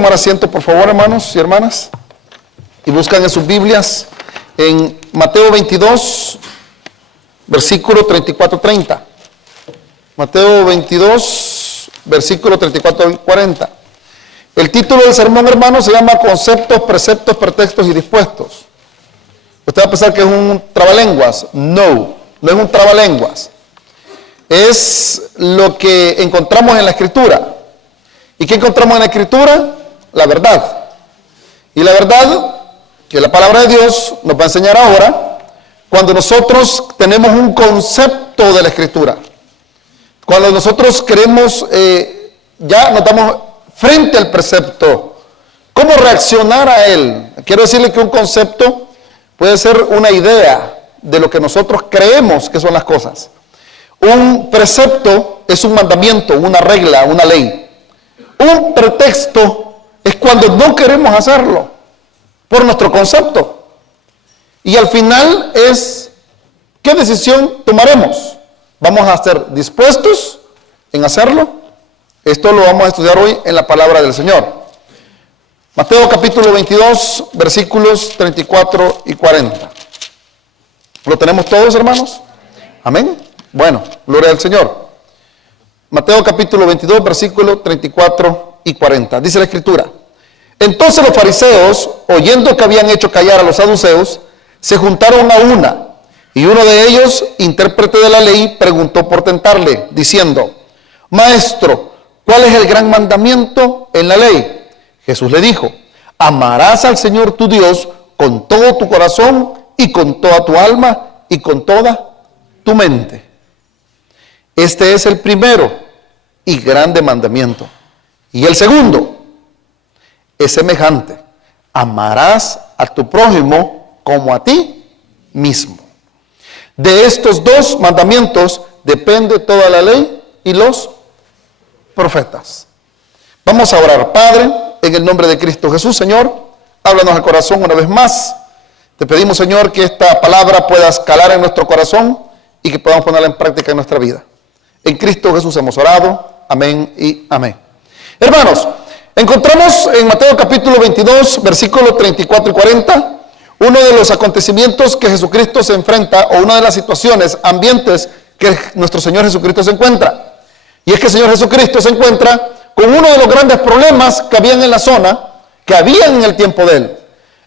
Tomar asiento, por favor, hermanos y hermanas, y buscan en sus Biblias en Mateo 22, versículo 34-30. Mateo 22, versículo 34-40. El título del sermón, hermanos, se llama Conceptos, Preceptos, Pretextos y Dispuestos. Usted va a pensar que es un trabalenguas. No es un trabalenguas. Es lo que encontramos en la Escritura. ¿Y qué encontramos en la Escritura? La verdad. Y la verdad que la palabra de Dios nos va a enseñar ahora, cuando nosotros tenemos un concepto de la Escritura. Cuando nosotros queremos, ya nos damos frente al precepto, ¿cómo reaccionar a él? Quiero decirle que un concepto puede ser una idea de lo que nosotros creemos que son las cosas. Un precepto es un mandamiento, una regla, una ley. Un pretexto es cuando no queremos hacerlo por nuestro concepto. Y al final es, ¿qué decisión tomaremos? ¿Vamos a estar dispuestos en hacerlo? Esto lo vamos a estudiar hoy en la palabra del Señor. Mateo capítulo 22, versículos 34 y 40. ¿Lo tenemos todos, hermanos? Amén. Bueno, gloria al Señor. Mateo capítulo 22, versículos 34 y 40. Dice la Escritura: Entonces los fariseos, oyendo que habían hecho callar a los saduceos, se juntaron a una, y uno de ellos, intérprete de la ley, preguntó por tentarle, diciendo: Maestro, ¿cuál es el gran mandamiento en la ley? Jesús le dijo: Amarás al Señor tu Dios con todo tu corazón y con toda tu alma y con toda tu mente. Este es el primero y grande mandamiento. Y el segundo es semejante: amarás a tu prójimo como a ti mismo. De estos dos mandamientos depende toda la ley y los profetas. Vamos a orar. Padre, en el nombre de Cristo Jesús, Señor, háblanos al corazón una vez más. Te pedimos, Señor, que esta palabra pueda escalar en nuestro corazón y que podamos ponerla en práctica en nuestra vida. En Cristo Jesús hemos orado. Amén y amén. Hermanos, encontramos en Mateo capítulo 22, versículos 34 y 40, uno de los acontecimientos que Jesucristo se enfrenta, o una de las situaciones, ambientes que nuestro Señor Jesucristo se encuentra. Y es que el Señor Jesucristo se encuentra con uno de los grandes problemas que habían en la zona, que habían en el tiempo de Él.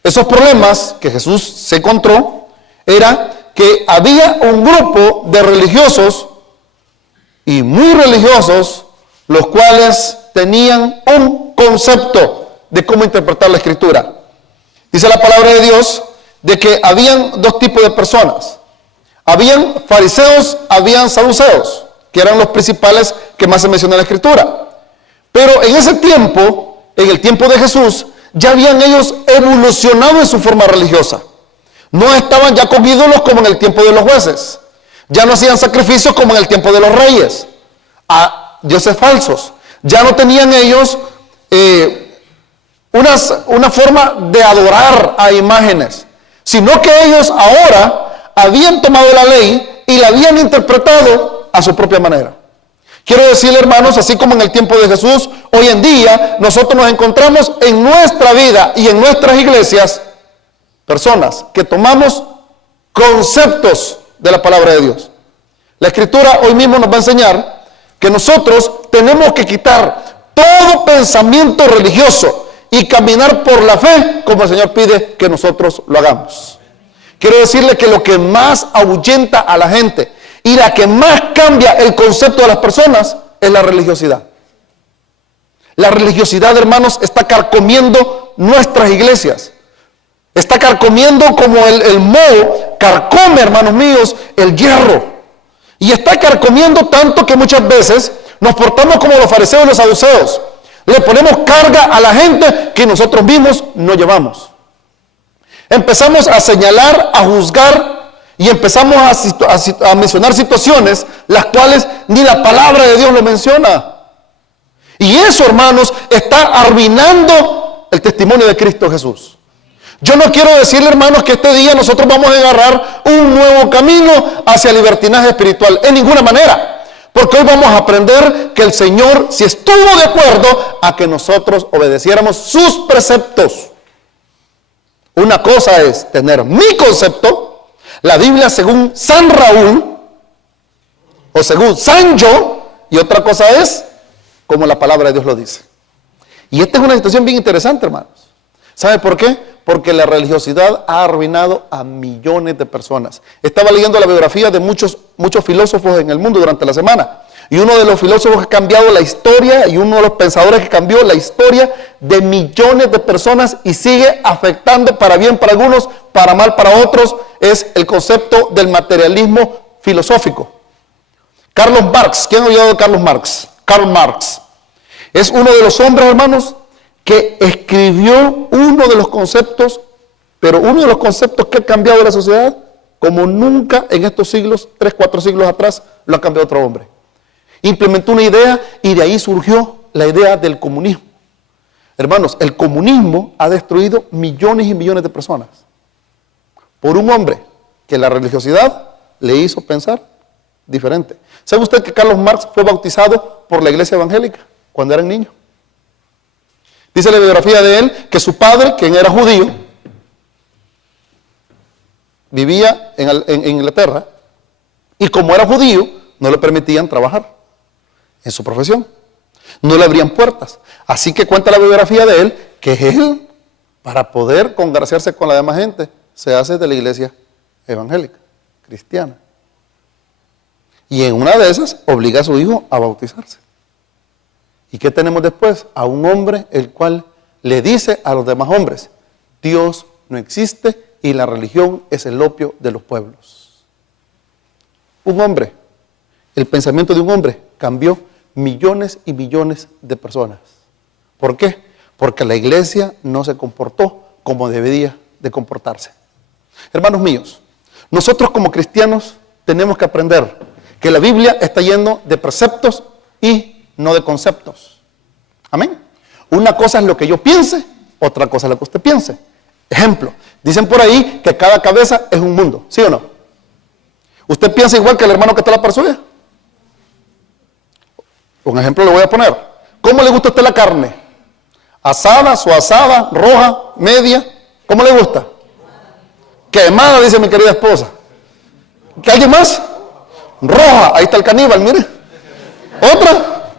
Esos problemas que Jesús se encontró era que había un grupo de religiosos, y muy religiosos, los cuales tenían un concepto de cómo interpretar la Escritura. Dice la palabra de Dios de que habían dos tipos de personas. Habían fariseos, habían saduceos, que eran los principales que más se menciona en la Escritura. Pero en ese tiempo, en el tiempo de Jesús, ya habían ellos evolucionado en su forma religiosa. No estaban ya con ídolos como en el tiempo de los jueces. Ya no hacían sacrificios como en el tiempo de los reyes, a dioses falsos. Ya no tenían ellos una forma de adorar a imágenes, sino que ellos ahora habían tomado la ley y la habían interpretado a su propia manera. Quiero decirle, hermanos, así como en el tiempo de Jesús, hoy en día nosotros nos encontramos en nuestra vida y en nuestras iglesias personas que tomamos conceptos de la palabra de Dios. La Escritura hoy mismo nos va a enseñar que nosotros tenemos que quitar todo pensamiento religioso y caminar por la fe como el Señor pide que nosotros lo hagamos. Quiero decirle que lo que más ahuyenta a la gente y la que más cambia el concepto de las personas es la religiosidad. La religiosidad, hermanos, está carcomiendo nuestras iglesias. Está carcomiendo como el moho carcome, hermanos míos, el hierro. Y está carcomiendo tanto que muchas veces nos portamos como los fariseos y los saduceos. Le ponemos carga a la gente que nosotros mismos no llevamos. Empezamos a señalar, a juzgar y empezamos a mencionar situaciones las cuales ni la palabra de Dios lo menciona. Y eso, hermanos, está arruinando el testimonio de Cristo Jesús. Yo no quiero decirle, hermanos, que este día nosotros vamos a agarrar un nuevo camino hacia el libertinaje espiritual, en ninguna manera. Porque hoy vamos a aprender que el Señor sí estuvo de acuerdo a que nosotros obedeciéramos sus preceptos. Una cosa es tener mi concepto, la Biblia según San Raúl, o según San Yo, y otra cosa es como la palabra de Dios lo dice. Y esta es una situación bien interesante, hermanos. ¿Sabe por qué? Porque la religiosidad ha arruinado a millones de personas. Estaba leyendo la biografía de muchos filósofos en el mundo durante la semana. Y uno de los filósofos que ha cambiado la historia y uno de los pensadores que cambió la historia de millones de personas y sigue afectando para bien para algunos, para mal para otros, es el concepto del materialismo filosófico. Carlos Marx. ¿Quién ha oído de Carlos Marx? Karl Marx. Es uno de los hombres, hermanos, que escribió uno de los conceptos, pero uno de los conceptos que ha cambiado la sociedad como nunca en estos siglos, 3, 4 siglos atrás, lo ha cambiado otro hombre. Implementó una idea y de ahí surgió la idea del comunismo. Hermanos, el comunismo ha destruido millones y millones de personas por un hombre que la religiosidad le hizo pensar diferente. ¿Sabe usted que Carlos Marx fue bautizado por la iglesia evangélica cuando era niño? Dice la biografía de él que su padre, quien era judío, vivía en Inglaterra y como era judío, no le permitían trabajar en su profesión. No le abrían puertas. Así que cuenta la biografía de él que él, para poder congraciarse con la demás gente, se hace de la iglesia evangélica, cristiana. Y en una de esas obliga a su hijo a bautizarse. ¿Y qué tenemos después? A un hombre el cual le dice a los demás hombres, Dios no existe y la religión es el opio de los pueblos. Un hombre, el pensamiento de un hombre cambió millones y millones de personas. ¿Por qué? Porque la iglesia no se comportó como debería de comportarse. Hermanos míos, nosotros como cristianos tenemos que aprender que la Biblia está llena de preceptos y no de conceptos. Amén. Una cosa es lo que yo piense, otra cosa es lo que usted piense. Ejemplo, dicen por ahí que cada cabeza es un mundo, ¿sí o no? ¿Usted piensa igual que el hermano que está a la par suya? Un ejemplo le voy a poner. ¿Cómo le gusta a usted la carne? ¿Asada, suasada, roja, media? ¿Cómo le gusta? Quemada, dice mi querida esposa. ¿Qué alguien más? Roja, ahí está el caníbal, mire. ¿Otra?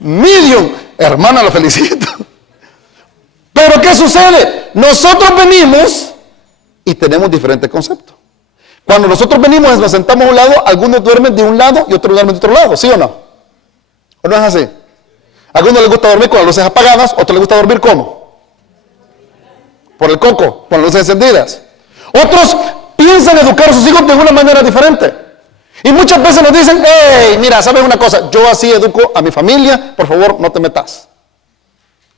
Medium. Hermana, lo felicito. Pero ¿qué sucede? Nosotros venimos y tenemos diferentes conceptos. Cuando nosotros venimos y nos sentamos a un lado, algunos duermen de un lado y otros duermen de otro lado, ¿sí o no? ¿O no es así? A algunos les gusta dormir con las luces apagadas, a otros les gusta dormir ¿cómo? Por el coco, con las luces encendidas. Otros piensan educar a sus hijos de una manera diferente. Y muchas veces nos dicen, hey, mira, ¿sabes una cosa? Yo así educo a mi familia, por favor, no te metas.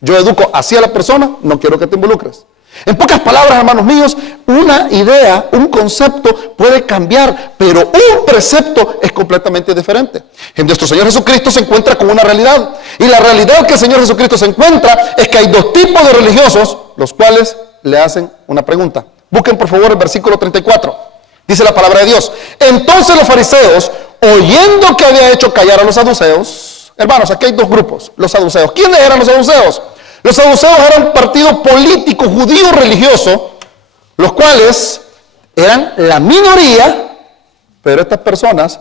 Yo educo así a la persona, no quiero que te involucres. En pocas palabras, hermanos míos, una idea, un concepto puede cambiar, pero un precepto es completamente diferente. En nuestro Señor Jesucristo se encuentra con una realidad. Y la realidad que el Señor Jesucristo se encuentra es que hay dos tipos de religiosos, los cuales le hacen una pregunta. Busquen por favor el versículo 34. Dice la palabra de Dios. Entonces los fariseos, oyendo que había hecho callar a los saduceos, hermanos, aquí hay dos grupos, los saduceos. ¿Quiénes eran los saduceos? Los saduceos eran un partido político judío religioso, los cuales eran la minoría, pero estas personas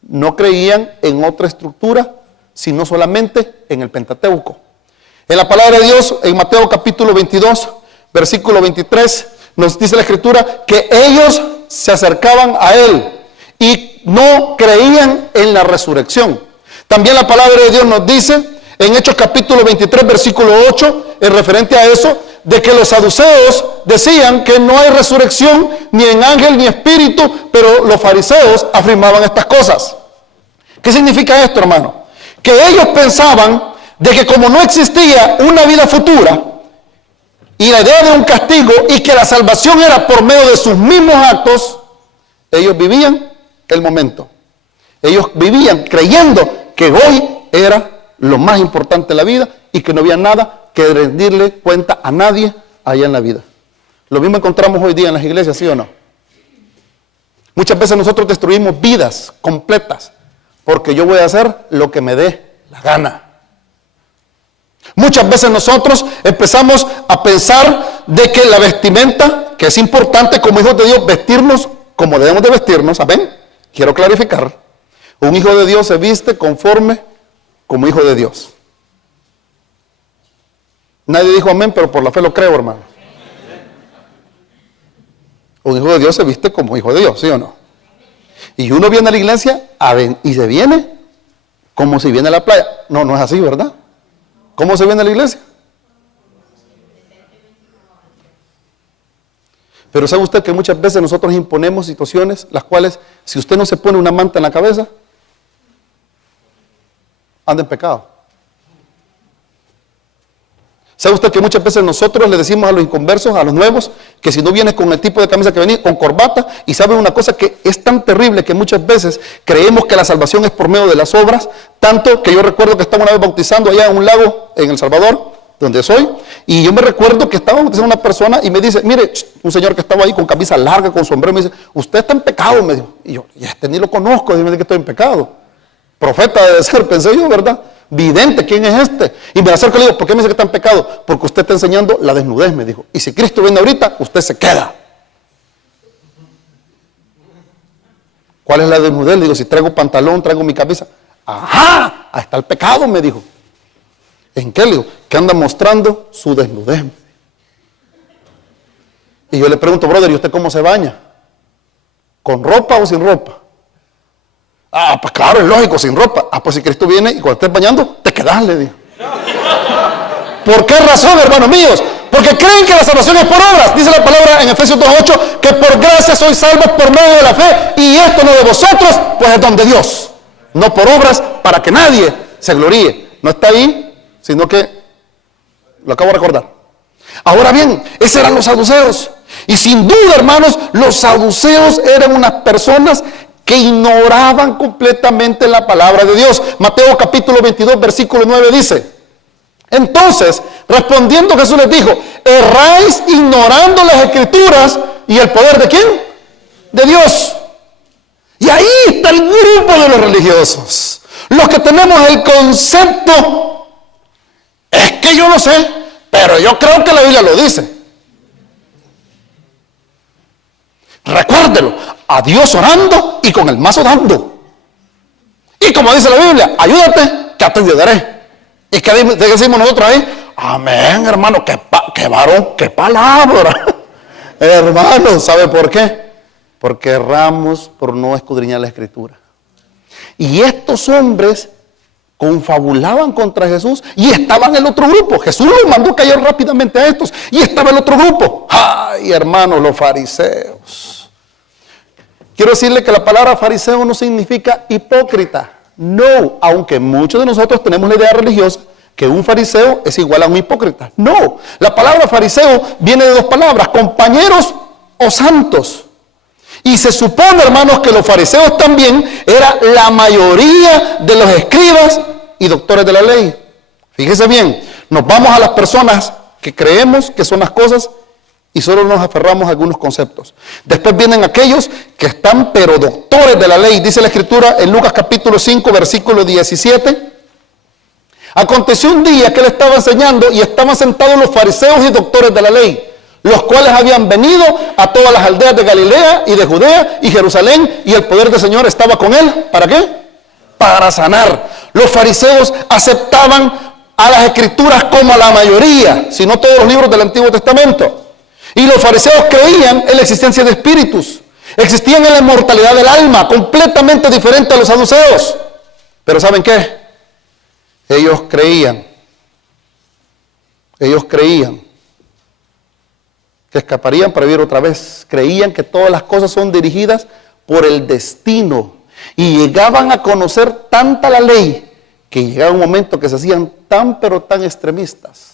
no creían en otra estructura, sino solamente en el Pentateuco. En la palabra de Dios, en Mateo capítulo 22, versículo 23, nos dice la Escritura que ellos se acercaban a Él y no creían en la resurrección. También la palabra de Dios nos dice en Hechos capítulo 23, versículo 8, en referente a eso, de que los saduceos decían que no hay resurrección ni en ángel ni espíritu, pero los fariseos afirmaban estas cosas. ¿Qué significa esto, hermano? Que ellos pensaban de que como no existía una vida futura y la idea de un castigo y que la salvación era por medio de sus mismos actos, ellos vivían el momento. Ellos vivían creyendo que hoy era lo más importante de la vida y que no había nada que rendirle cuenta a nadie allá en la vida. Lo mismo encontramos hoy día en las iglesias, ¿sí o no? Muchas veces nosotros destruimos vidas completas porque yo voy a hacer lo que me dé la gana. Muchas veces nosotros empezamos a pensar de que la vestimenta, que es importante como hijos de Dios, vestirnos como debemos de vestirnos, ¿saben? Quiero clarificar, un hijo de Dios se viste conforme como hijo de Dios. Nadie dijo amén, pero por la fe lo creo, hermano. Un hijo de Dios se viste como hijo de Dios, ¿sí o no? Y uno viene a la iglesia y se viene como si viene a la playa. No, no es así, ¿verdad? ¿Cómo se viene a la iglesia? Pero ¿sabe usted que muchas veces nosotros imponemos situaciones las cuales, si usted no se pone una manta en la cabeza, anda en pecado? ¿Sabe usted que muchas veces nosotros le decimos a los inconversos, a los nuevos, que si no vienes con el tipo de camisa que venís, con corbata, y saben una cosa que es tan terrible que muchas veces creemos que la salvación es por medio de las obras, tanto que yo recuerdo que estaba una vez bautizando allá en un lago en El Salvador, donde soy, y yo me recuerdo que estaba bautizando a una persona y me dice, mire, un señor que estaba ahí con camisa larga, con sombrero, me dice, usted está en pecado, me dijo. Y yo, y este ni lo conozco, dime que estoy en pecado. Profeta debe ser, pensé yo, ¿verdad? Vidente, ¿quién es este? Y me acerco y le digo, ¿por qué me dice que está en pecado? Porque usted está enseñando la desnudez, me dijo. Y si Cristo viene ahorita, usted se queda. ¿Cuál es la desnudez? Le digo, si traigo pantalón, traigo mi camisa. Ajá, ahí está el pecado, me dijo. ¿En qué? Le digo, que anda mostrando su desnudez. Y yo le pregunto, brother, ¿y usted cómo se baña? ¿Con ropa o sin ropa? Ah, pues claro, es lógico, sin ropa. Ah, pues si Cristo viene y cuando estés bañando, te quedas, le digo. ¿Por qué razón, hermanos míos? Porque creen que la salvación es por obras. Dice la palabra en Efesios 2:8, que por gracia sois salvos por medio de la fe, y esto no de vosotros, pues es don de Dios. No por obras, para que nadie se gloríe. No está ahí, sino que lo acabo de recordar. Ahora bien, esos eran los saduceos. Y sin duda, hermanos, los saduceos eran unas personas que ignoraban completamente la palabra de Dios. Mateo capítulo 22, versículo 9 dice, entonces, respondiendo Jesús les dijo, erráis ignorando las escrituras y el poder ¿de quién? De Dios. Y ahí está el grupo de los religiosos, los que tenemos el concepto, es que yo no sé, pero yo creo que la Biblia lo dice. Recuérdelo, a Dios orando y con el mazo dando. Y como dice la Biblia, ayúdate, que te ayudaré. ¿Y qué decimos nosotros ahí? Amén, hermano, qué varón, qué palabra. Hermano, ¿sabe por qué? Porque erramos por no escudriñar la Escritura. Y estos hombres confabulaban contra Jesús y estaban en el otro grupo. Jesús los mandó callar rápidamente a estos y estaba el otro grupo. Ay, hermanos, los fariseos. Quiero decirle que la palabra fariseo no significa hipócrita. No, aunque muchos de nosotros tenemos la idea religiosa que un fariseo es igual a un hipócrita. No, la palabra fariseo viene de dos palabras, compañeros o santos. Y se supone, hermanos, que los fariseos también era la mayoría de los escribas y doctores de la ley. Fíjese bien, nos vamos a las personas que creemos que son las cosas y solo nos aferramos a algunos conceptos. Después vienen aquellos que están pero doctores de la ley. Dice la Escritura en Lucas capítulo 5, versículo 17. Aconteció un día que él estaba enseñando y estaban sentados los fariseos y doctores de la ley, los cuales habían venido a todas las aldeas de Galilea y de Judea y Jerusalén, y el poder del Señor estaba con él. ¿Para qué? Para sanar. Los fariseos aceptaban a las Escrituras como a la mayoría, si no todos los libros del Antiguo Testamento. Y los fariseos creían en la existencia de espíritus, existían en la inmortalidad del alma, completamente diferente a los saduceos. Pero ¿saben qué? Ellos creían que escaparían para vivir otra vez. Creían que todas las cosas son dirigidas por el destino. Y llegaban a conocer tanta la ley que llegaba un momento que se hacían tan pero tan extremistas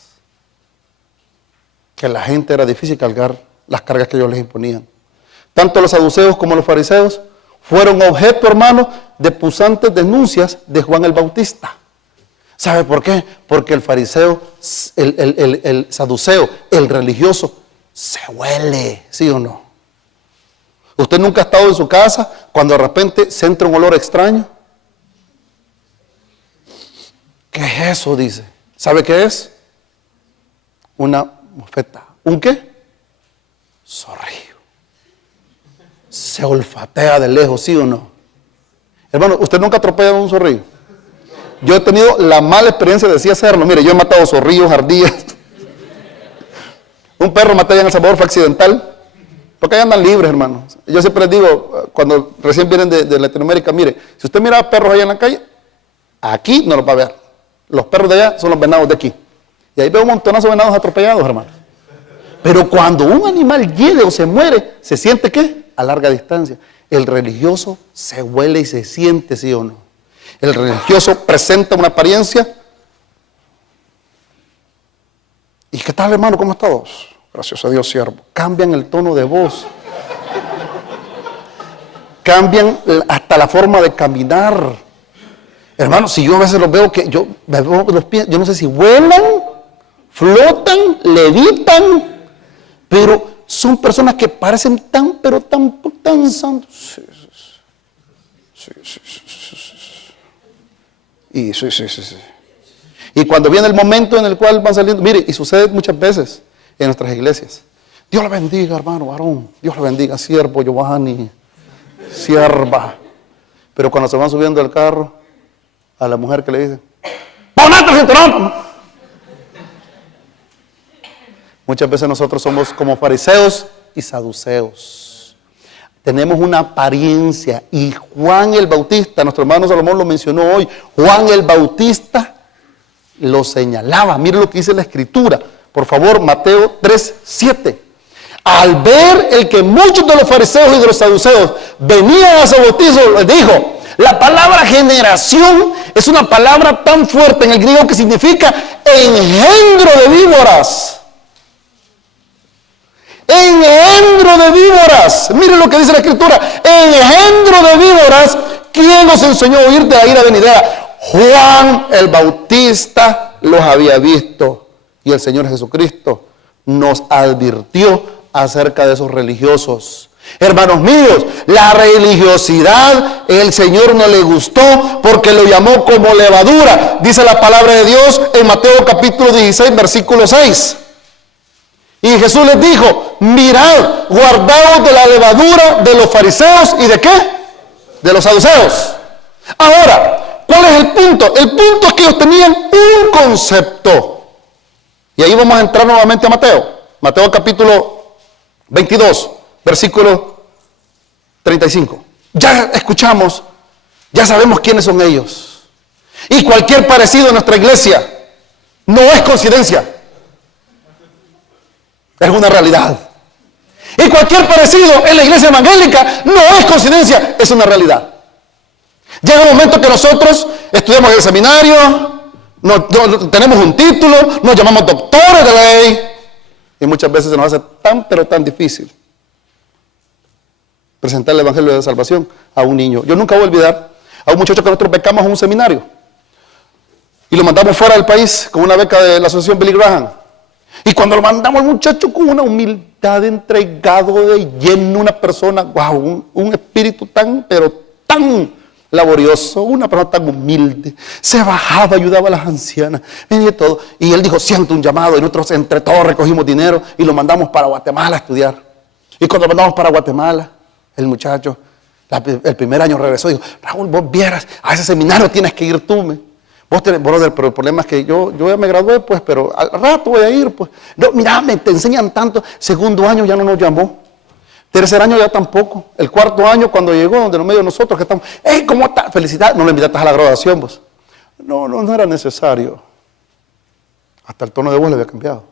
que la gente era difícil cargar las cargas que ellos les imponían. Tanto los saduceos como los fariseos fueron objeto, hermano, de punzantes denuncias de Juan el Bautista. ¿Sabe por qué? Porque el fariseo, el saduceo, el religioso, se huele, ¿sí o no? ¿Usted nunca ha estado en su casa cuando de repente se entra un olor extraño? ¿Qué es eso? Dice. ¿Sabe qué es? Una mofeta. ¿Un qué? Zorrillo. Se olfatea de lejos, ¿sí o no? Hermano, ¿usted nunca atropella a un zorrillo? Yo he tenido la mala experiencia de sí hacerlo. Mire, yo he matado zorrillos, ardillas. Un perro maté allá en El Salvador, fue accidental. Porque ahí andan libres, hermano. Yo siempre les digo, cuando recién vienen de Latinoamérica, mire, si usted mira perros allá en la calle, aquí no los va a ver. Los perros de allá son los venados de aquí. Y ahí veo un montonazo de venados atropellados, hermano. Pero cuando un animal hiede o se muere, ¿se siente qué? A larga distancia. El religioso se huele y se siente, ¿sí o no? El religioso presenta una apariencia. ¿Y qué tal, hermano? ¿Cómo estás? Gracias a Dios, siervo. Cambian el tono de voz. Cambian hasta la forma de caminar. Hermano, si yo a veces los veo que yo me veo los pies, yo no sé si vuelan, flotan, levitan, pero son personas que parecen tan, pero tan santos. Sí. Y cuando viene el momento en el cual van saliendo, mire, y sucede muchas veces en nuestras iglesias. Dios la bendiga, hermano, varón. Dios la bendiga, siervo, Giovanni, sierva. Pero cuando se van subiendo al carro, a la mujer que le dicen, ¡ponete el cinturón! Muchas veces nosotros somos como fariseos y saduceos. Tenemos una apariencia. Y Juan el Bautista, nuestro hermano Salomón lo mencionó hoy, Juan el Bautista lo señalaba. Mire lo que dice la Escritura. Por favor, Mateo 3:7. Al ver el que muchos de los fariseos y de los saduceos venían a ese bautizo, les dijo, la palabra generación es una palabra tan fuerte en el griego que significa engendro de víboras. Engendro de víboras. Miren lo que dice la Escritura. Engendro de víboras. ¿Quién os enseñó a huir de la ira venidera? Juan el Bautista los había visto. Y el Señor Jesucristo nos advirtió acerca de esos religiosos. Hermanos míos, la religiosidad el Señor no le gustó porque lo llamó como levadura. Dice la palabra de Dios en Mateo capítulo 16, versículo 6. Y Jesús les dijo, mirad, guardaos de la levadura de los fariseos y ¿de qué? De los saduceos. Ahora, ¿cuál es el punto? El punto es que ellos tenían un concepto. Y ahí vamos a entrar nuevamente a Mateo. Mateo capítulo 22, versículo 35. Ya escuchamos, ya sabemos quiénes son ellos. Y cualquier parecido en nuestra iglesia no es coincidencia. Es una realidad. Y cualquier parecido en la iglesia evangélica no es coincidencia, es una realidad. Llega un momento que nosotros estudiamos en el seminario, tenemos un título, nos llamamos doctores de ley, y muchas veces se nos hace tan, pero tan difícil presentar el evangelio de salvación a un niño. Yo nunca voy a olvidar a un muchacho que nosotros becamos en un seminario, y lo mandamos fuera del país con una beca de la asociación Billy Graham. Y cuando lo mandamos al muchacho con una humildad, entregado de lleno, una persona, wow, un espíritu tan, pero tan laborioso, una persona tan humilde, se bajaba, ayudaba a las ancianas, venía todo. Y él dijo, siento un llamado, y nosotros entre todos recogimos dinero y lo mandamos para Guatemala a estudiar. Y cuando lo mandamos para Guatemala, el muchacho, el primer año regresó y dijo, Raúl, vos vieras, a ese seminario tienes que ir tú, Vos tenés, brother, pero el problema es que yo ya me gradué, pues, pero al rato voy a ir, pues. No, mira, te enseñan tanto. Segundo año ya no nos llamó. Tercer año ya tampoco. El cuarto año, cuando llegó, donde en medio de nosotros, que estamos, ¡hey, cómo está! ¡Felicidad! No le invitaste a la graduación, pues. No era necesario. Hasta el tono de voz le había cambiado.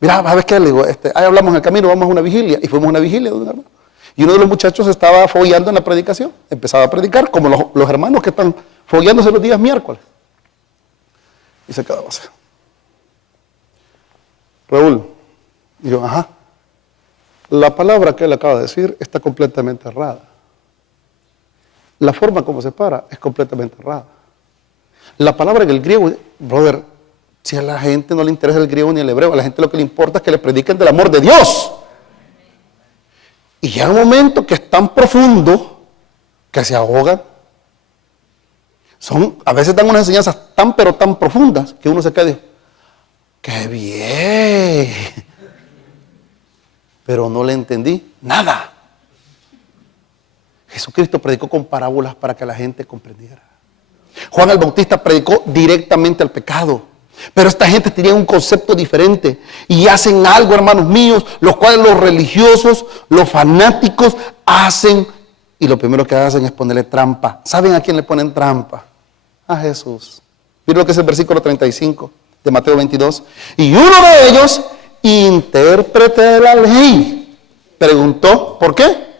Mira, ¿sabes qué? Le digo, ahí hablamos en el camino, vamos a una vigilia. Y fuimos a una vigilia de un hermano. Y uno de los muchachos estaba fogueando en la predicación. Empezaba a predicar, como los hermanos que están fogueándose los días miércoles. Y se quedaba así. Raúl, y yo, ajá. La palabra que él acaba de decir está completamente errada. La forma como se para es completamente errada. La palabra en el griego, brother, si a la gente no le interesa el griego ni el hebreo, a la gente lo que le importa es que le prediquen del amor de Dios. Y llega un momento que es tan profundo que se ahogan. A veces dan unas enseñanzas tan pero tan profundas que uno se queda y dice, ¡qué bien! Pero no le entendí nada. Jesucristo predicó con parábolas para que la gente comprendiera. Juan el Bautista predicó directamente al pecado. Pero esta gente tenía un concepto diferente y hacen algo, hermanos míos, los cuales los religiosos, los fanáticos hacen, y lo primero que hacen es ponerle trampa. ¿Saben a quién le ponen trampa? A Jesús. Miren lo que es el versículo 35 de Mateo 22. Y uno de ellos, intérprete de la ley, preguntó, ¿por qué?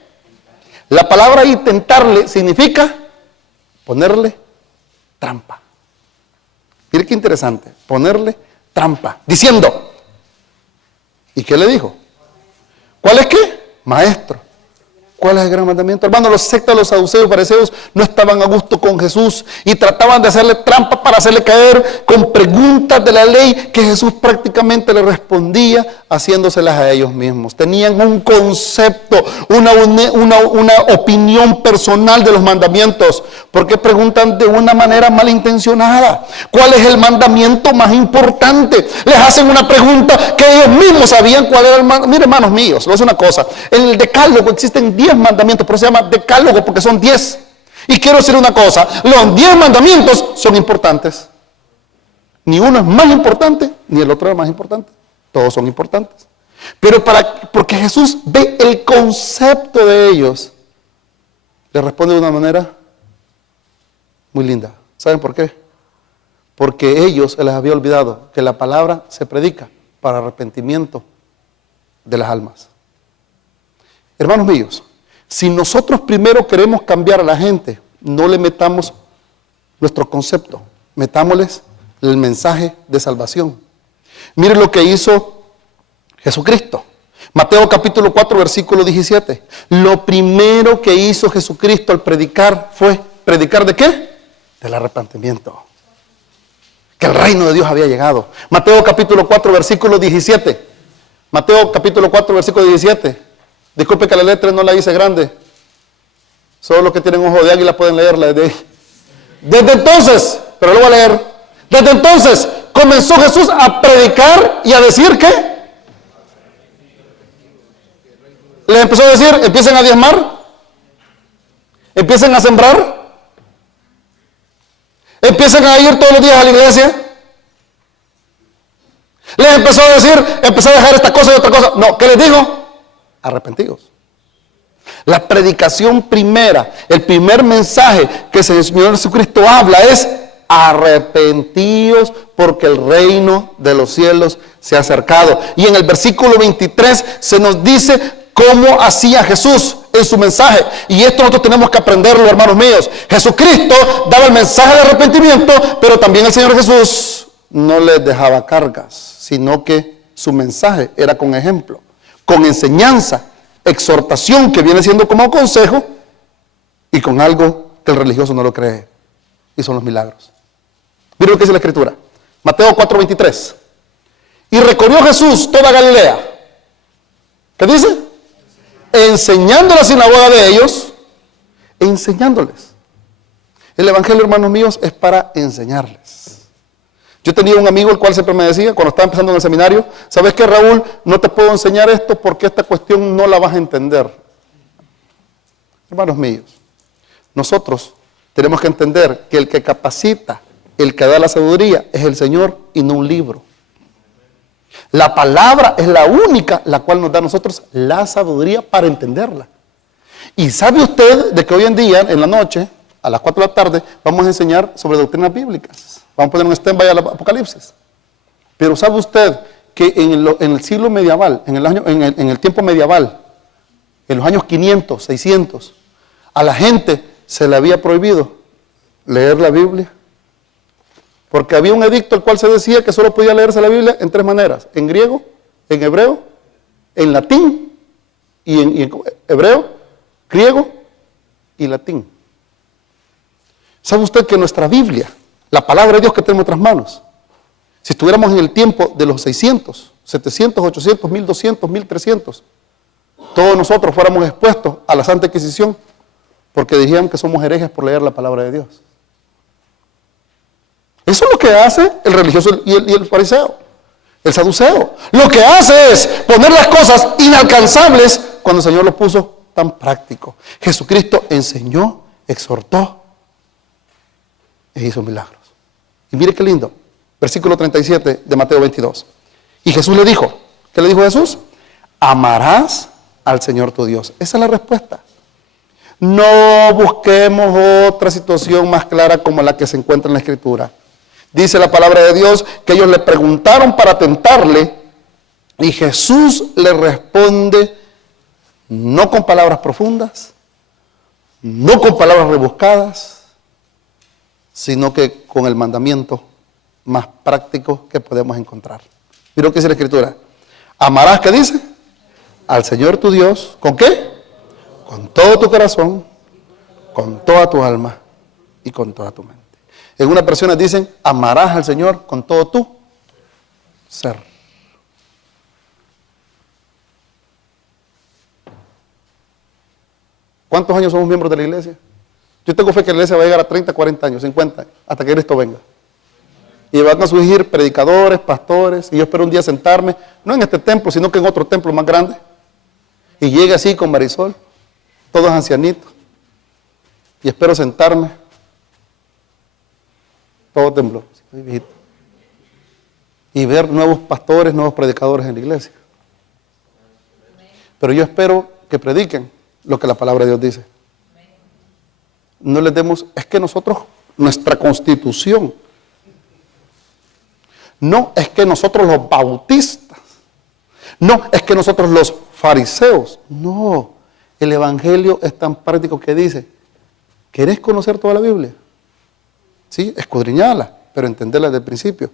La palabra intentarle significa ponerle trampa. Mire qué interesante, ponerle trampa, diciendo, ¿y qué le dijo? ¿Cuál es qué? Maestro. ¿Cuál es el gran mandamiento? Hermano, los sectas, los saduceos, fariseos no estaban a gusto con Jesús y trataban de hacerle trampa para hacerle caer con preguntas de la ley que Jesús prácticamente le respondía haciéndoselas a ellos mismos. Tenían un concepto, una opinión personal de los mandamientos. ¿Por qué preguntan de una manera malintencionada? ¿Cuál es el mandamiento más importante? Les hacen una pregunta que ellos mismos sabían cuál era el mandamiento. Mire, hermanos míos, les voy a decir una cosa. En el decálogo existen 10 mandamientos, pero se llama decálogo porque son 10. Y quiero decir una cosa, los 10 mandamientos son importantes. Ni uno es más importante, ni el otro es más importante. Todos son importantes. Pero porque Jesús ve el concepto de ellos, le responde de una manera muy linda. ¿Saben por qué? Porque ellos se les había olvidado que la palabra se predica para arrepentimiento de las almas. Hermanos míos, si nosotros primero queremos cambiar a la gente, no le metamos nuestro concepto, metámosles el mensaje de salvación. Miren lo que hizo Jesucristo. Mateo capítulo 4, versículo 17. Lo primero que hizo Jesucristo al predicar fue, ¿predicar de qué? Del arrepentimiento. Que el reino de Dios había llegado. Mateo capítulo 4, versículo 17. Mateo capítulo 4, versículo 17. Disculpe que la letra no la hice grande. Solo los que tienen ojo de águila pueden leerla. Desde entonces, pero lo voy a leer. Desde entonces comenzó Jesús a predicar y a decir ¿qué? Les empezó a decir, empiecen a diezmar, empiecen a sembrar, empiecen a ir todos los días a la iglesia. Les empezó a decir, empezó a dejar esta cosa y otra cosa. No, ¿qué les dijo? Arrepentidos. La predicación primera, el primer mensaje que el Señor Jesucristo habla es arrepentidos porque el reino de los cielos se ha acercado. Y en el versículo 23 se nos dice cómo hacía Jesús en su mensaje. Y esto nosotros tenemos que aprenderlo, hermanos míos. Jesucristo daba el mensaje de arrepentimiento, pero también el Señor Jesús no les dejaba cargas, sino que su mensaje era con ejemplo, con enseñanza, exhortación que viene siendo como consejo y con algo que el religioso no lo cree, y son los milagros. Miren lo que dice la Escritura, Mateo 4:23. Y recorrió Jesús toda Galilea. ¿Qué dice? Enseñando la sinagoga de ellos, enseñándoles. El evangelio, hermanos míos, es para enseñarles. Yo tenía un amigo el cual siempre me decía, cuando estaba empezando en el seminario, ¿sabes qué, Raúl? No te puedo enseñar esto porque esta cuestión no la vas a entender. Hermanos míos, nosotros tenemos que entender que el que capacita, el que da la sabiduría, es el Señor y no un libro. La palabra es la única la cual nos da a nosotros la sabiduría para entenderla. Y ¿sabe usted de que hoy en día, en la noche, a las 4 de la tarde, vamos a enseñar sobre doctrinas bíblicas? Vamos a poner un stand-by al Apocalipsis. Pero ¿sabe usted que en el siglo medieval, en el tiempo medieval, en los años 500, 600, a la gente se le había prohibido leer la Biblia? Porque había un edicto el cual se decía que solo podía leerse la Biblia en 3 maneras: en griego, en hebreo, en latín, y en hebreo, griego y latín. ¿Sabe usted que nuestra Biblia, la palabra de Dios que tenemos en nuestras manos, si estuviéramos en el tiempo de los 600, 700, 800, 1200, 1300, todos nosotros fuéramos expuestos a la Santa Inquisición porque dirían que somos herejes por leer la palabra de Dios? Eso es lo que hace el religioso y el fariseo, el saduceo. Lo que hace es poner las cosas inalcanzables cuando el Señor lo puso tan práctico. Jesucristo enseñó, exhortó e hizo milagros. Y mire qué lindo, versículo 37 de Mateo 22. Y Jesús le dijo, ¿qué le dijo Jesús? Amarás al Señor tu Dios. Esa es la respuesta. No busquemos otra situación más clara como la que se encuentra en la Escritura. Dice la palabra de Dios que ellos le preguntaron para tentarle y Jesús le responde no con palabras profundas, no con palabras rebuscadas, sino que con el mandamiento más práctico que podemos encontrar. Mira lo que dice la Escritura. Amarás, ¿qué dice? Al Señor tu Dios, ¿con qué? Con todo tu corazón, con toda tu alma y con toda tu mente. En unas versiones dicen, amarás al Señor con todo tu ser. ¿Cuántos años somos miembros de la iglesia? Yo tengo fe que la iglesia va a llegar a 30, 40 años, 50, hasta que Cristo venga. Y van a surgir predicadores, pastores, y yo espero un día sentarme, no en este templo, sino que en otro templo más grande. Y llegue así con Marisol, todos ancianitos, y espero sentarme, todo tembló, y ver nuevos pastores, nuevos predicadores en la iglesia. Pero yo espero que prediquen lo que la palabra de Dios dice. No les demos, es que nosotros, nuestra constitución, no es que nosotros los bautistas, no es que nosotros los fariseos, no, el evangelio es tan práctico que dice, ¿querés conocer toda la Biblia? Sí, escudriñala, pero entenderla desde el principio.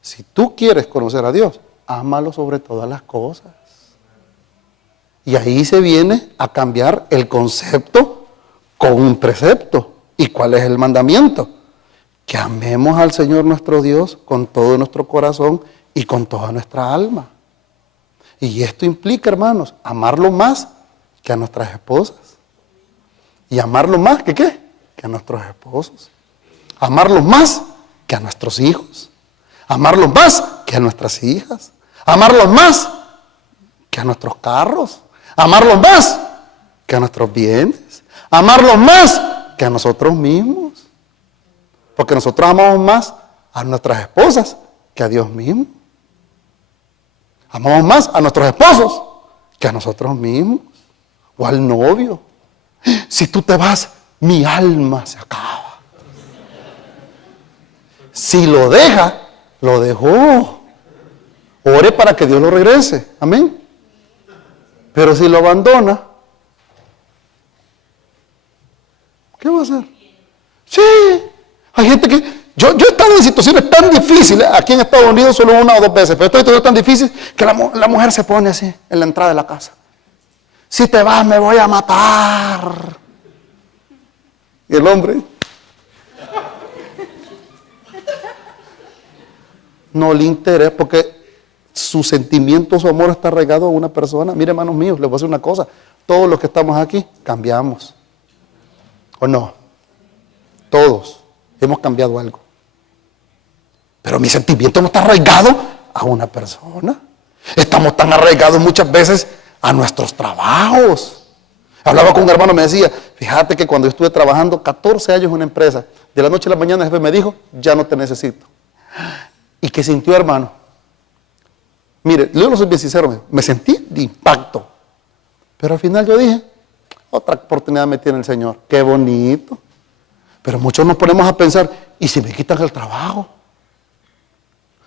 Si tú quieres conocer a Dios, ámalo sobre todas las cosas. Y ahí se viene a cambiar el concepto con un precepto. ¿Y cuál es el mandamiento? Que amemos al Señor nuestro Dios con todo nuestro corazón y con toda nuestra alma. Y esto implica, hermanos, amarlo más que a nuestras esposas. Y amarlo más que ¿qué? Que a nuestros esposos. Amarlos más que a nuestros hijos. Amarlos más que a nuestras hijas. Amarlos más que a nuestros carros. Amarlos más que a nuestros bienes. Amarlos más que a nosotros mismos. Porque nosotros amamos más a nuestras esposas que a Dios mismo. Amamos más a nuestros esposos que a nosotros mismos. O al novio. Si tú te vas, mi alma se acaba. Si lo deja, lo dejó. Ore para que Dios lo regrese. Amén. Pero si lo abandona, ¿qué va a hacer? Sí, hay gente que... Yo he estado en situaciones tan difíciles, aquí en Estados Unidos solo una o dos veces, pero esto es tan difícil que la mujer se pone así en la entrada de la casa. Si te vas me voy a matar. Y el hombre no le interesa porque su sentimiento, su amor está arraigado a una persona. Mire, hermanos míos, les voy a decir una cosa. Todos los que estamos aquí cambiamos. ¿O no? Todos hemos cambiado algo. Pero mi sentimiento no está arraigado a una persona. Estamos tan arraigados muchas veces a nuestros trabajos. Hablaba con un hermano, me decía, fíjate que cuando yo estuve trabajando 14 años en una empresa, de la noche a la mañana el jefe me dijo, ya no te necesito. ¿Y qué sintió, hermano? Mire, yo no soy bien sincero, me sentí de impacto. Pero al final yo dije, otra oportunidad me tiene el Señor. Qué bonito. Pero muchos nos ponemos a pensar, ¿y si me quitan el trabajo?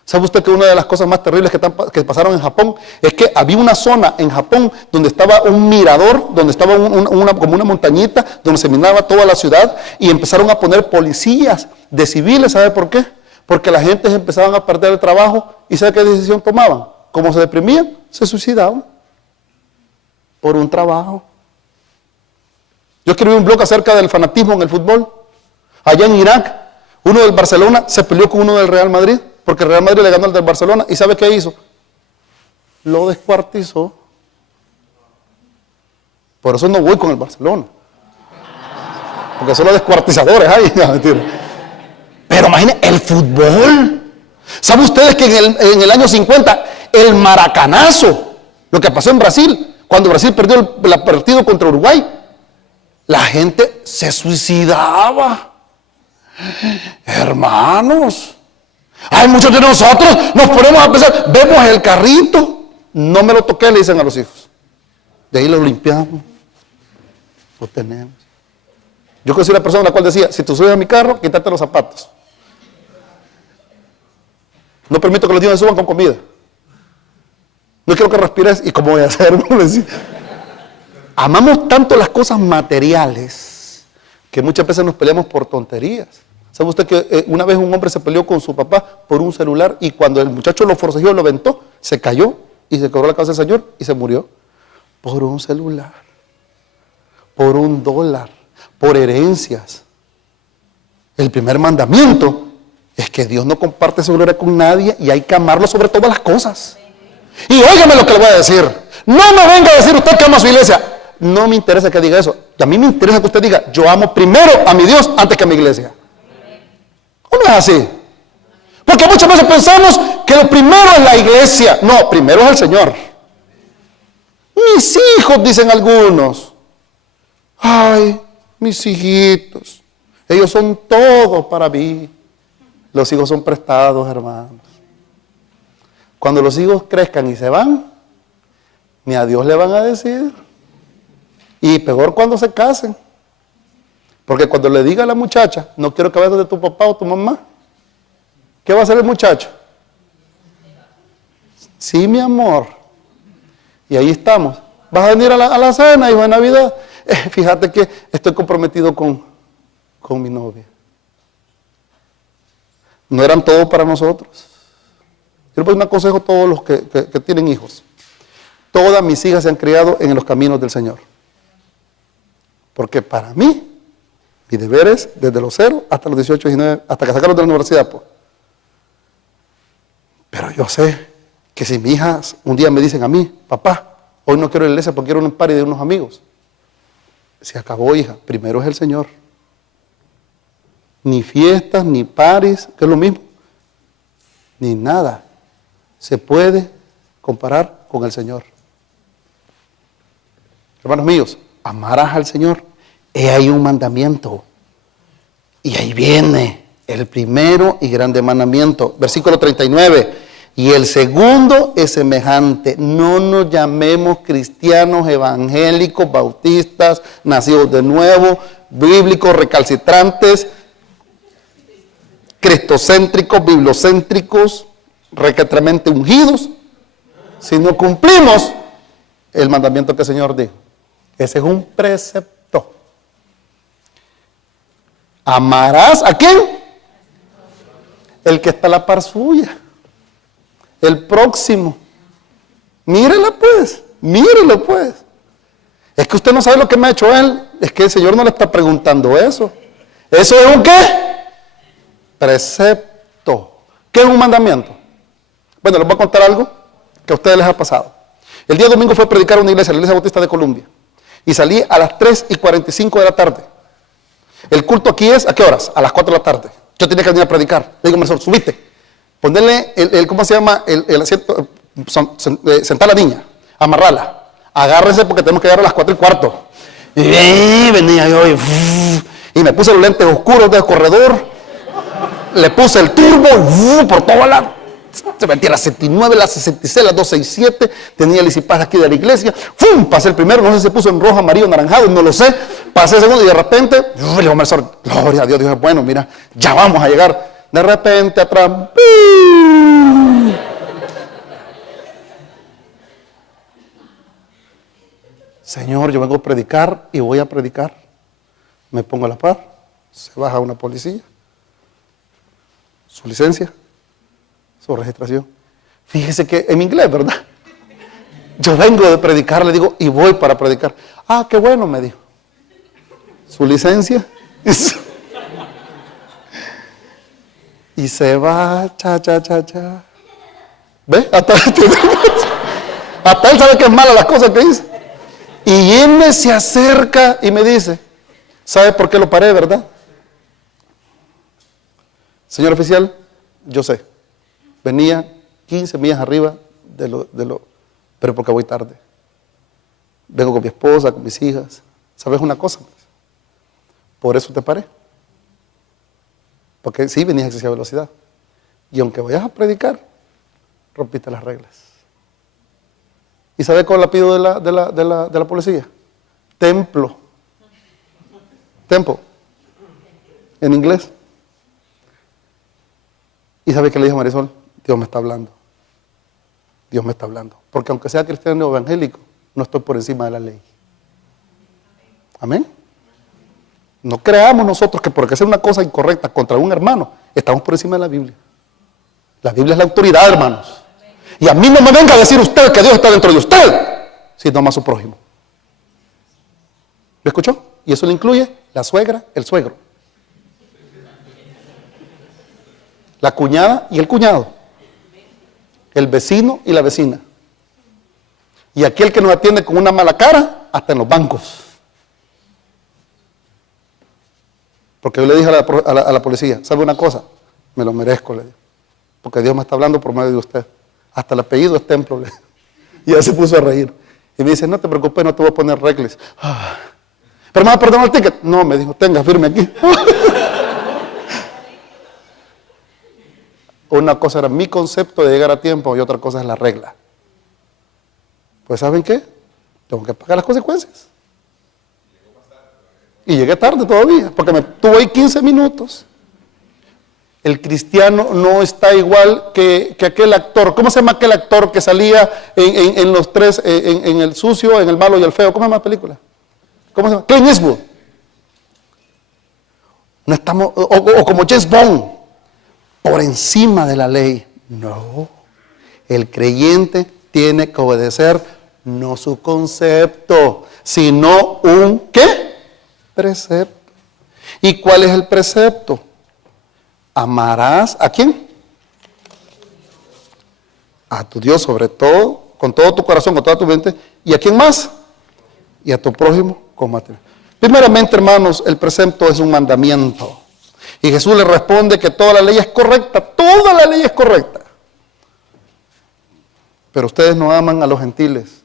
¿Sabe usted que una de las cosas más terribles que pasaron en Japón es que había una zona en Japón donde estaba un mirador, donde estaba como una montañita, donde se miraba toda la ciudad y empezaron a poner policías de civiles? ¿Sabe por qué? Porque la gente empezaban a perder el trabajo y ¿sabe qué decisión tomaban? Como se deprimían, se suicidaban por un trabajo. Yo escribí un blog acerca del fanatismo en el fútbol. Allá en Irak, uno del Barcelona se peleó con uno del Real Madrid, porque el Real Madrid le ganó al del Barcelona. ¿Y sabe qué hizo? Lo descuartizó. Por eso no voy con el Barcelona. Porque son los descuartizadores ahí. Pero imaginen el fútbol. ¿Saben ustedes que en el año 50 el maracanazo, lo que pasó en Brasil, cuando Brasil perdió el partido contra Uruguay, la gente se suicidaba? Hermanos, hay muchos de nosotros nos ponemos a pensar, vemos el carrito, no me lo toqué, le dicen a los hijos. De ahí lo limpiamos, lo tenemos. Yo conocí a una persona a la cual decía, si tú subes a mi carro, quítate los zapatos. No permito que los niños suban con comida. No quiero que respires. ¿Y cómo voy a hacer? Amamos tanto las cosas materiales que muchas veces nos peleamos por tonterías. ¿Sabe usted que una vez un hombre se peleó con su papá por un celular y cuando el muchacho lo forcejeó, lo aventó, se cayó y se quebró la cabeza del señor y se murió? Por un celular, por $1, por herencias. El primer mandamiento es que Dios no comparte su gloria con nadie y hay que amarlo sobre todas las cosas. Y óigame lo que le voy a decir. No me venga a decir usted que ama a su iglesia. No me interesa que diga eso. A mí me interesa que usted diga, yo amo primero a mi Dios antes que a mi iglesia. ¿O no es así? Porque muchas veces pensamos que lo primero es la iglesia. No, primero es el Señor. Mis hijos, dicen algunos. Ay, mis hijitos. Ellos son todo para mí. Los hijos son prestados, hermanos. Cuando los hijos crezcan y se van, ni a Dios le van a decir. Y peor cuando se casen. Porque cuando le diga a la muchacha, no quiero que vayas de tu papá o tu mamá, ¿qué va a hacer el muchacho? Sí, mi amor. Y ahí estamos. ¿Vas a venir a la cena, hijo, de Navidad? Fíjate que estoy comprometido con mi novia. No eran todos para nosotros. Yo les doy un consejo a todos los que tienen hijos. Todas mis hijas se han criado en los caminos del Señor. Porque para mí, mi deber es desde los 0 hasta los 18, 19, hasta que sacaron de la universidad. Pues. Pero yo sé que si mis hijas un día me dicen a mí, papá, hoy no quiero ir a la iglesia porque quiero un party de unos amigos. Se acabó, hija. Primero es el Señor. Ni fiestas, ni paris, que es lo mismo. Ni nada se puede comparar con el Señor. Hermanos míos, amarás al Señor. He ahí un mandamiento. Y ahí viene el primero y grande mandamiento. Versículo 39. Y el segundo es semejante. No nos llamemos cristianos, evangélicos, bautistas, nacidos de nuevo, bíblicos, recalcitrantes, cristocéntricos, bibliocéntricos, requetamente ungidos, si no cumplimos el mandamiento que el Señor dijo. Ese es un precepto. ¿Amarás a quién? El que está a la par suya. El próximo. Mírelo pues. Es que usted no sabe lo que me ha hecho él. Es que el Señor no le está preguntando eso. ¿Eso es un qué? Precepto. ¿Qué es un mandamiento? Bueno, les voy a contar algo que a ustedes les ha pasado. El día domingo fue a predicar a una iglesia, la Iglesia Bautista de Colombia. Y salí a las 3:45 de la tarde. El culto aquí es, ¿a qué horas? A las 4 de la tarde. Yo tenía que venir a predicar. Le digo, Marisol, subiste. Ponerle ¿cómo se llama? El asiento, sentar a la niña, amarrarla. Agárrese porque tenemos que llegar a las 4:15. Y venía yo y me puse los lentes oscuros del corredor. Le puse el turbo por toda la... Se metía la 69, la 66, la 267. Tenía el isipaz aquí de la iglesia. ¡Fum! Pasé el primero, no sé si se puso en rojo, amarillo, naranjado, no lo sé. Pasé el segundo y de repente, le digo, Marisol, gloria a Dios. Dije, bueno, mira, ya vamos a llegar. De repente atrás, ¡pum! Señor, yo vengo a predicar y voy a predicar. Me pongo a la par, se baja una policía, su licencia, su registración. Fíjese que en inglés, ¿verdad? Yo vengo de predicar, le digo, y voy para predicar. Ah, qué bueno, me dijo. Su licencia. Y se va, cha. ¿Ve? Hasta él sabe que es mala las cosas que dice. Y él me se acerca y me dice, ¿sabe por qué lo paré, verdad? Señor oficial, yo sé, venía 15 millas arriba pero porque voy tarde. Vengo con mi esposa, con mis hijas. ¿Sabes una cosa? Por eso te paré. Porque sí, venías a excesiva velocidad. Y aunque vayas a predicar, rompiste las reglas. ¿Y sabes cuál la pido de la policía? Templo. Tempo. En inglés. ¿Y sabes qué le dijo Marisol? Dios me está hablando. Dios me está hablando. Porque aunque sea cristiano o evangélico, no estoy por encima de la ley. Amén. No creamos nosotros que porque hacer una cosa incorrecta contra un hermano, estamos por encima de la Biblia. La Biblia es la autoridad, hermanos. Y a mí no me venga a decir usted que Dios está dentro de usted, sino más a su prójimo. ¿Lo escuchó? Y eso le incluye la suegra, el suegro, la cuñada y el cuñado, el vecino y la vecina, y aquel que nos atiende con una mala cara, hasta en los bancos. Porque yo le dije a la policía, ¿sabe una cosa? Me lo merezco, le dije, porque Dios me está hablando por medio de usted. Hasta el apellido es Templo. Y ya se puso a reír. Y me dice, no te preocupes, no te voy a poner reglas. Pero me va a perdonar el ticket. No, me dijo, tenga, firme aquí. Una cosa era mi concepto de llegar a tiempo y otra cosa es la regla. Pues ¿saben qué? Tengo que pagar las consecuencias. Y llegué tarde todavía, porque me tuvo ahí 15 minutos. El cristiano no está igual que aquel actor. ¿Cómo se llama aquel actor que salía en los tres, en el sucio, en el malo y el feo? ¿Cómo se llama la película? ¿Cómo se llama? Clint Eastwood. No estamos, o como James Bond, por encima de la ley. No. El creyente tiene que obedecer no su concepto, sino un ¿qué? Precepto. ¿Y cuál es el precepto? Amarás ¿a quién? A tu Dios sobre todo, con todo tu corazón, con toda tu mente. ¿Y a quién más? Y a tu prójimo como a ti. Primeramente, hermanos, el precepto es un mandamiento. Y Jesús le responde que toda la ley es correcta, toda la ley es correcta. Pero ustedes no aman a los gentiles.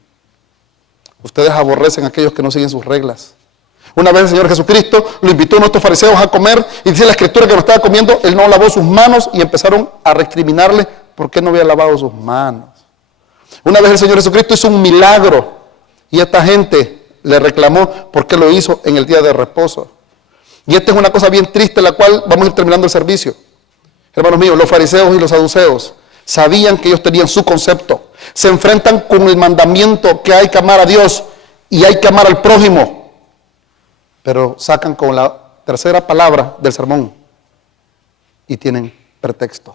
Ustedes aborrecen a aquellos que no siguen sus reglas. Una vez el Señor Jesucristo lo invitó a nuestros fariseos a comer y dice la escritura que no estaba comiendo, Él no lavó sus manos y empezaron a recriminarle por qué no había lavado sus manos. Una vez el Señor Jesucristo hizo un milagro y esta gente le reclamó por qué lo hizo en el día de reposo. Y esta es una cosa bien triste, la cual vamos a ir terminando el servicio. Hermanos míos, los fariseos y los saduceos sabían que ellos tenían su concepto. Se enfrentan con el mandamiento que hay que amar a Dios y hay que amar al prójimo. Pero sacan con la tercera palabra del sermón y tienen pretexto.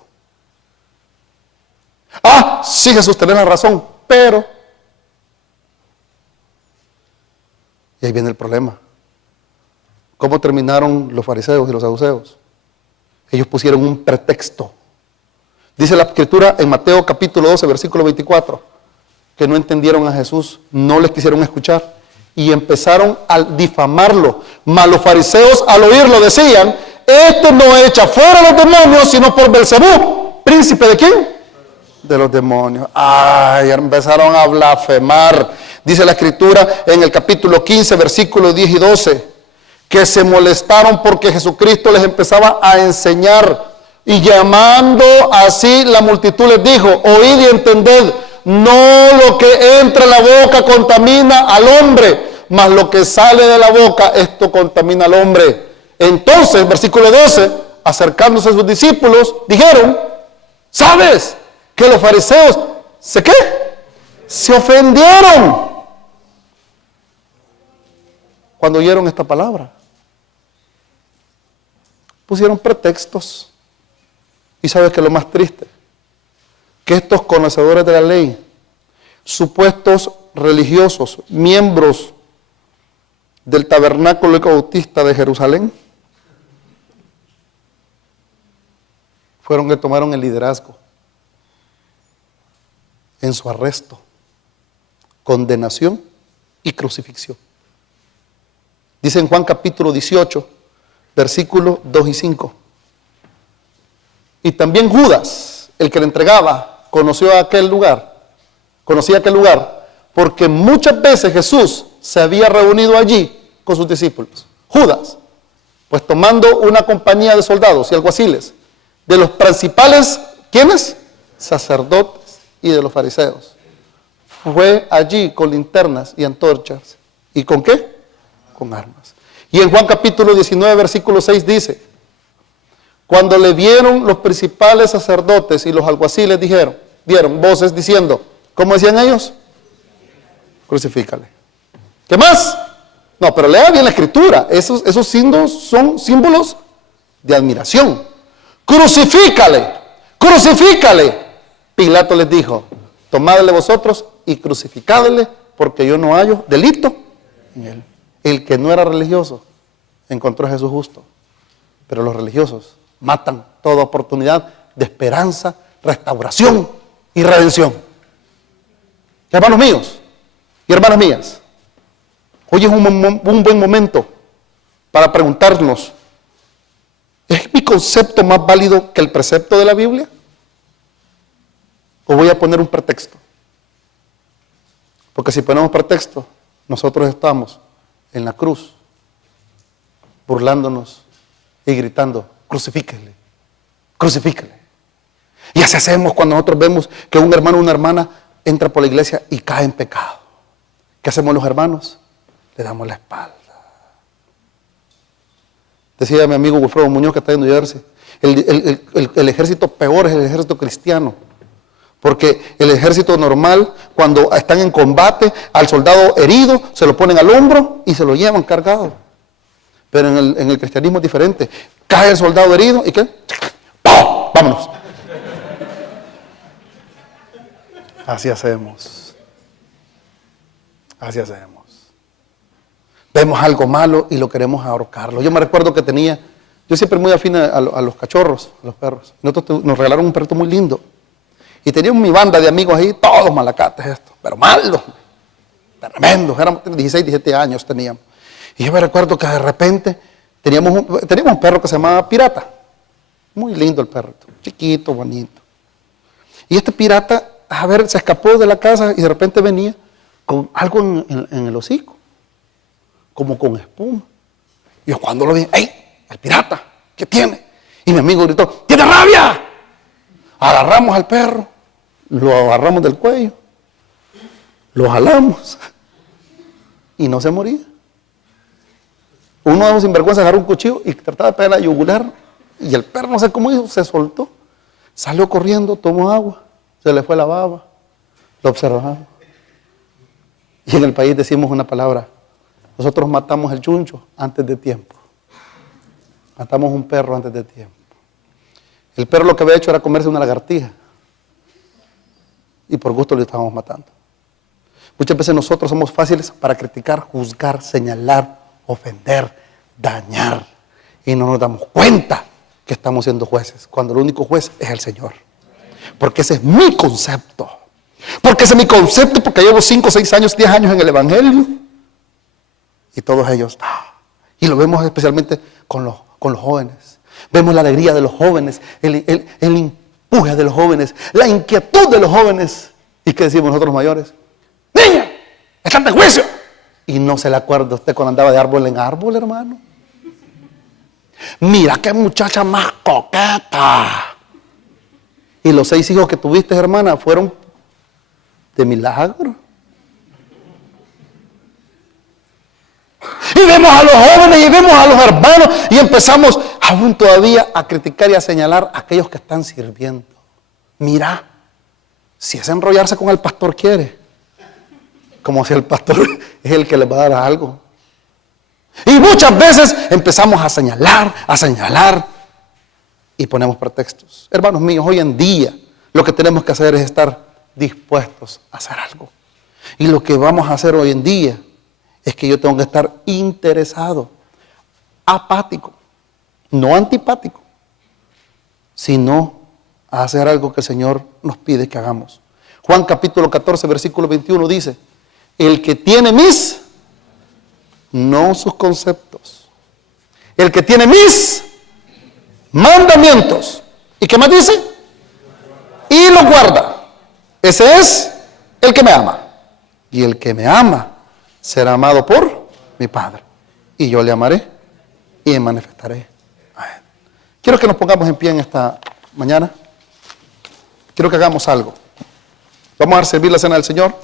Sí, Jesús, tenés la razón, pero... Y ahí viene el problema. ¿Cómo terminaron los fariseos y los saduceos? Ellos pusieron un pretexto. Dice la escritura en Mateo capítulo 12, versículo 24, que no entendieron a Jesús, no les quisieron escuchar. Y empezaron a difamarlo. Mas los fariseos al oírlo decían, este no echa fuera a los demonios, sino por Belcebú. ¿Príncipe de quién? De los demonios. Empezaron a blasfemar. Dice la escritura en el capítulo 15, versículos 10 y 12, que se molestaron porque Jesucristo les empezaba a enseñar. Y llamando así la multitud les dijo, oíd y entended. No lo que entra en la boca contamina al hombre, mas lo que sale de la boca, esto contamina al hombre. Entonces, versículo 12, acercándose a sus discípulos, dijeron, ¿sabes que los fariseos se ofendieron cuando oyeron esta palabra? Pusieron pretextos. ¿Y sabes qué es lo más triste? Que estos conocedores de la ley, supuestos religiosos, miembros del tabernáculo bautista de Jerusalén, fueron que tomaron el liderazgo en su arresto, condenación y crucifixión. Dice en Juan capítulo 18, versículos 2 y 5. Y también Judas, el que le entregaba, conocía aquel lugar, porque muchas veces Jesús se había reunido allí con sus discípulos. Judas, pues tomando una compañía de soldados y alguaciles, de los principales, ¿quiénes? Sacerdotes y de los fariseos. Fue allí con linternas y antorchas. ¿Y con qué? Con armas. Y en Juan capítulo 19, versículo 6 dice: cuando le vieron los principales sacerdotes y los alguaciles dieron voces diciendo, ¿cómo decían ellos? Crucifícale. ¿Qué más? No, pero lea bien la escritura. Esos símbolos son símbolos de admiración. Crucifícale, crucifícale. Pilato les dijo, tomadle vosotros y crucificadle, porque yo no hallo delito en él. El que no era religioso encontró a Jesús justo, pero los religiosos matan toda oportunidad de esperanza, restauración y redención. Hermanos míos y hermanas mías, hoy es un buen momento para preguntarnos, ¿es mi concepto más válido que el precepto de la Biblia? ¿O voy a poner un pretexto? Porque si ponemos pretexto, nosotros estamos en la cruz, burlándonos y gritando, crucifíquele, crucifíquele. Y así hacemos cuando nosotros vemos que un hermano o una hermana entra por la iglesia y cae en pecado. ¿Qué hacemos los hermanos? Le damos la espalda. Decía mi amigo Wilfredo Muñoz, que está en New Jersey, el ejército peor es el ejército cristiano. Porque el ejército normal, cuando están en combate, al soldado herido, se lo ponen al hombro y se lo llevan cargado. Pero en el cristianismo es diferente. Cae el soldado herido y ¿qué? ¡Pum! ¡Vámonos! Así hacemos. Así hacemos. Vemos algo malo y lo queremos ahorcarlo. Yo me recuerdo que yo siempre muy afín a los cachorros, a los perros. Nosotros nos regalaron un perrito muy lindo. Y teníamos mi banda de amigos ahí, todos malacates estos, pero malos, tremendos. Éramos 16, 17 años teníamos. Y yo me recuerdo que de repente teníamos un perro que se llamaba Pirata. Muy lindo el perrito, chiquito, bonito. Y este Pirata, se escapó de la casa y de repente venía con algo en el hocico, como con espuma. Y yo cuando lo vi, ¡ey! El Pirata, ¿qué tiene? Y mi amigo gritó, ¡tiene rabia! Agarramos al perro, lo agarramos del cuello, lo jalamos y no se moría. Uno de los sinvergüenzas agarró un cuchillo y trataba de pegar la yugular y el perro, no sé cómo hizo, se soltó, salió corriendo, tomó agua, se le fue la baba, lo observamos. Y en el país decimos una palabra, nosotros matamos el chuncho antes de tiempo. Matamos un perro antes de tiempo. El perro lo que había hecho era comerse una lagartija. Y por gusto lo estábamos matando. Muchas veces nosotros somos fáciles para criticar, juzgar, señalar, ofender, dañar. Y no nos damos cuenta que estamos siendo jueces, cuando el único juez es el Señor. Porque ese es mi concepto. Porque ese es mi concepto, porque llevo 5, 6 años, 10 años en el Evangelio. Y todos ellos, y lo vemos especialmente con los jóvenes. Vemos la alegría de los jóvenes, el empuje de los jóvenes, la inquietud de los jóvenes. ¿Y qué decimos nosotros mayores? ¡Niña! ¡Están de juicio! Y no se le acuerda usted cuando andaba de árbol en árbol, hermano. Mira qué muchacha más coqueta. Y los 6 hijos que tuviste, hermana, fueron de milagro. Y vemos a los jóvenes y vemos a los hermanos y empezamos aún todavía a criticar y a señalar a aquellos que están sirviendo. Mira, si es enrollarse con el pastor quiere, como si el pastor es el que les va a dar algo. Y muchas veces empezamos a señalar y ponemos pretextos. Hermanos míos, hoy en día lo que tenemos que hacer es estar dispuestos a hacer algo. Y lo que vamos a hacer hoy en día es que yo tengo que estar interesado, apático, no antipático, sino a hacer algo que el Señor nos pide que hagamos. Juan capítulo 14, versículo 21 dice, el que tiene mis, no sus conceptos, el que tiene mis mandamientos ¿Y qué más dice? Y lo guarda. Ese es el que me ama. Y el que me ama será amado por mi Padre. Y yo le amaré y me manifestaré a él. Quiero que nos pongamos en pie en esta mañana. Quiero que hagamos algo. Vamos a servir la cena del Señor.